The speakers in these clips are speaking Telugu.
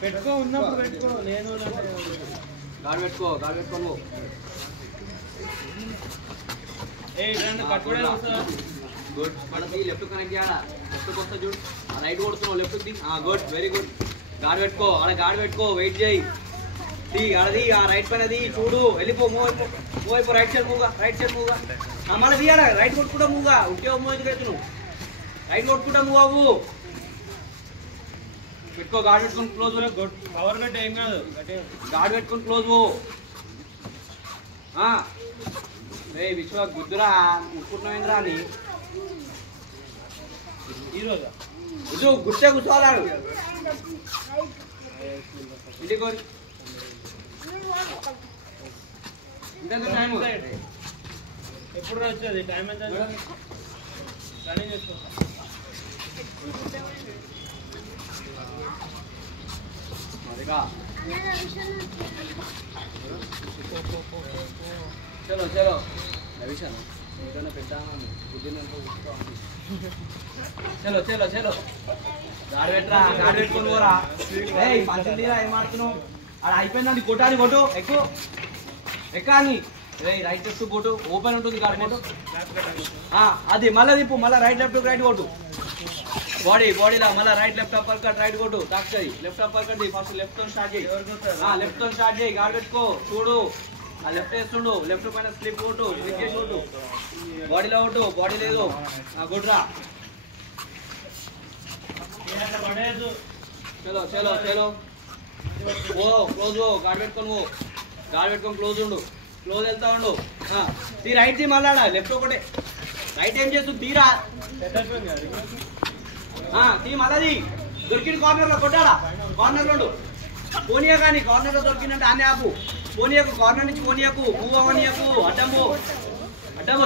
పెట్టుకో ఉన్నప్పుడు పెట్టుకో నేను గాడి పెట్టుకో నువ్వు గుడ్ మనకి లెఫ్ట్ కనెక్ట్ చేయాలా లెఫ్ట్కి వస్తా చూడు రైట్ కొడుతున్నావు లెఫ్ట్కి గుడ్ వెరీ గుడ్ గాడి పెట్టుకో ఆడ గాడి పెట్టుకో వెయిట్ చేయి दी आड़दी आ राइट पे दी చూడు వెళ్ళిపో మూవ్ రైట్ సైడ్ మూవ్గా మళ్ళీ దియారా రైట్ కొట్టుకుంటా మూవ్గా ఉంటే మూవ్ ఎందుకు అవుతున్నావు రైట్ కొట్టుకుంటా మూవ్ అవ్వు పెట్టుకో గాడి పెట్టుకొని క్లోజ్ పవర్ కట్ ఏం కాదు గాడి పెట్టుకొని క్లోజ్ రే విశ్వ గుద్దురా ఉట్టుకుంటున్నావేంద్రా అని ఈరోజా గుట్టే కూర్చోవాలాడు ఇంటికి ఎప్పుడు వచ్చేది టైం ఎంత రన్నింగ్ చేసుకో చలో చలో రవిశాను ఇంకన్నా పెట్టాను చలో చలో చలో గాడి పెట్టరా గాడి పెట్టుకొని పోరా మంచిది ఏం ఆడుతున్నావు ఆడ అయిపోయిందండి కొట్టాలి కొట్టు ఎక్కువ ఎక్కాని రైట్ లెఫ్ట్ కొట్టు ఓపెన్ ఉంటుంది గాడి కొట్టు అది మళ్ళీ తిప్పు మళ్ళీ రైట్ లెఫ్ట్ రైట్ కొట్టు బాడీలా మళ్ళీ right left uppercut right కొట్టు తాక్షరి left uppercut first left తో స్టార్ట్ చేయి లెఫ్ట్ తో స్టార్ట్ చేయి గాడి పెట్టుకో చూడు ఆ లెఫ్ట్ వేస్తుండు లెఫ్ట్ పైన స్లిప్ కొట్టు స్లిప్ చేసి కొట్టు బాడీలో కొట్టు బాడీ లేదు కొట్టురా చలో చలో చలో ఓ క్లోజ్ గాడి పెట్టుకొని క్లోజ్ ఉండు క్లోజ్ వెళ్తా ఉండు తీ రైట్ తీ మళ్ళా లెఫ్ట్ ఒకటే రైట్ ఏం చేస్తుంది తీరా తీ మళ్ళీ దొరికింది కార్నర్లో కొట్టాలా కార్నర్లో ఉండు పోనీయా కానీ కార్నర్లో దొరికిందంటే అన్నీ ఆపు పోనీయకు కార్నర్ నుంచి పోనీయకు పువ్వు అవనీయకు అడ్డము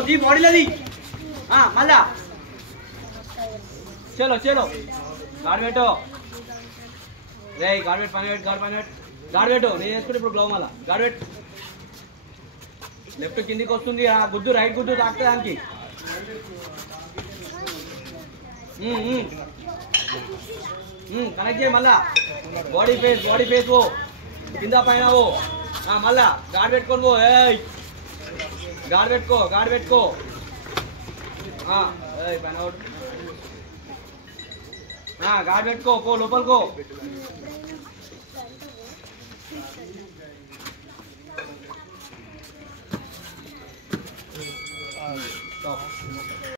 తీ బాడీలోది మళ్ళా చలో చలో గాడి పెట్టు రే గాడి పెట్టు గాడి పెట్టు నేను వేసుకుంటే ఇప్పుడు గ్లౌ మళ్ళా గాడి పెట్టు లెఫ్ట్ కిందికి వస్తుంది గుద్దు రైట్ గుద్దు తాకుతుంది దానికి కనెక్ట్ చేయి మళ్ళా బాడీ ఫేస్ ఓ కింద పైన ఓ మళ్ళా గాడి పెట్టుకొని పో గాడి పెట్టుకో పైన గాడి పెట్టుకో పో లోపలికో Stop.